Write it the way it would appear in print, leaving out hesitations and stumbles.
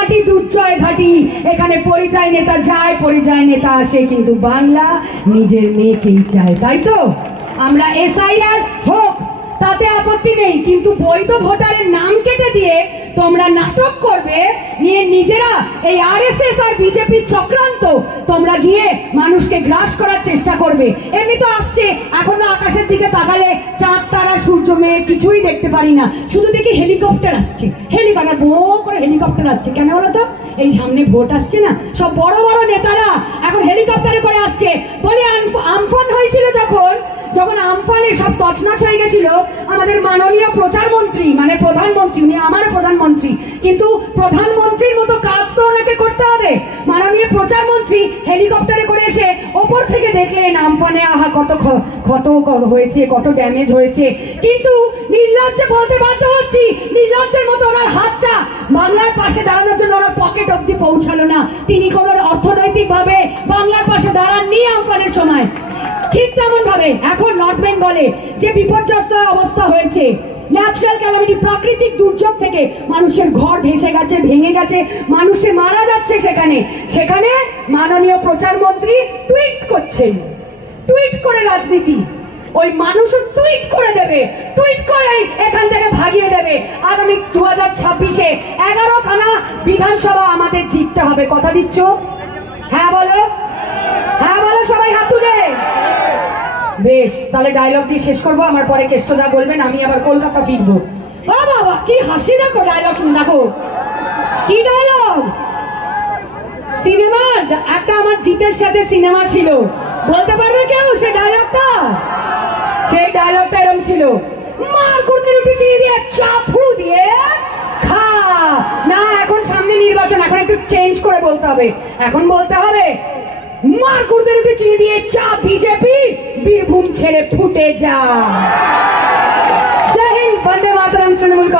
মাটি দুর্জয় ঘাটি, এখানে পরিযায়ী নেতা যায়, পরিযায়ী নেতা আসে, কিন্তু বাংলা নিজের মেয়েকেই চায়। তাই তো আমরা এসআইআর হোক তাতে আপত্তি নেই, কিন্তু বৈধ ভোটারের নাম কেটে দিয়ে তোমরা নাটক করবে, নিয়ে নিজেরা এই আরএসএস আর বিজেপির চক্রান্ত তোমরা গিয়ে মানুষকে গ্রাস করার চেষ্টা করবে। এমনি তো আসছে, এখনো আকাশের দিকে তাকালে চাঁদ তারা সূর্য মেঘ কিছুই দেখতে পারি না, শুধু দেখি হেলিকপ্টার আসছে, হেলিকপ্টার বো করে হেলিকপ্টার আসছে। কেন বলো তো? এই সামনে ভোট আসছে না, সব বড় বড় নেতারা এখন হেলিকপ্টারে করে আসছে। বলে আমফান হয়েছিল যখন যখন আমফানে সব তছনছ হয়ে গেছিল, আমাদের মাননীয় প্রচারমন্ত্রী মানে প্রধানমন্ত্রী, উনি আমার প্রধানমন্ত্রী, কিন্তু প্রধানমন্ত্রীর মতো কাজ তো ওনাকে করতে হবে। মাননীয় প্রচারমন্ত্রী হেলিকপ্টারে করে এসে ওপর থেকে দেখলেন আমফানে আহা কত ক্ষত হয়েছে, কত ড্যামেজ হয়েছে, কিন্তু নির্লজ্জে বলতে বাধ্য হচ্ছি, নির্লজ্জের মতো ওনার হাতটা বাংলার পাশে দাঁড়ানোর জন্য ওনার পকেট অব্দি পৌঁছালো না। তিনি কোনো অর্থনৈতিক ভাবে বাংলার পাশে দাঁড়াননি আমফানের সময়। ঠিক তেমন ভাবে এখন নর্থ বেঙ্গলে যে বিপর্যস্ত অবস্থা হয়েছে, ন্যাচারাল ক্যালামিটি, প্রাকৃতিক দুর্যোগ থেকে মানুষের ঘর ভেসে গেছে, ভেঙে গেছে, মানুষে মারা যাচ্ছে, সেখানে মাননীয় প্রচারমন্ত্রী টুইট করছেন। টুইট করে রাজনীতি, ওই মানুষও টুইট করে দেবে, টুইট করে এখান থেকে ভাগিয়ে দেবে। আগামী 2026-এ 11খানা বিধানসভা আমাদের জিততে হবে, কথা দিচ্ছ? হ্যাঁ বলো, হ্যাঁ বলো, সবাই হাত তুলে। বেশ, তাহলে ডায়লগ দিয়ে শেষ করবো, আমার পরে কেষ্টদা বলবেন, আমি আবার কলকাতা ফিরবো। বাবা কি হাসি, দেখো ডায়লগ শুনে, দেখো কি ডায়লগ। সিনেমা একটা আমার জিতের সাথে সিনেমা ছিল, বলতে পারবে কেউ সে ডায়লগটা? সেই ডায়লগটা এরকম ছিল, মার কুড়তে রুটি চিনি দিয়ে চাপু দিয়ে খা না। এখন সামনে নির্বাচন, এখন একটু চেঞ্জ করে বলতে হবে, এখন বলতে হবে মার কুড়তে রুটি চিনি দিয়ে চা বিজেপি বীরভূম ছেড়ে ফুটে যা। জয় হিন্দ, বন্দে মাতরম, তৃণমূল।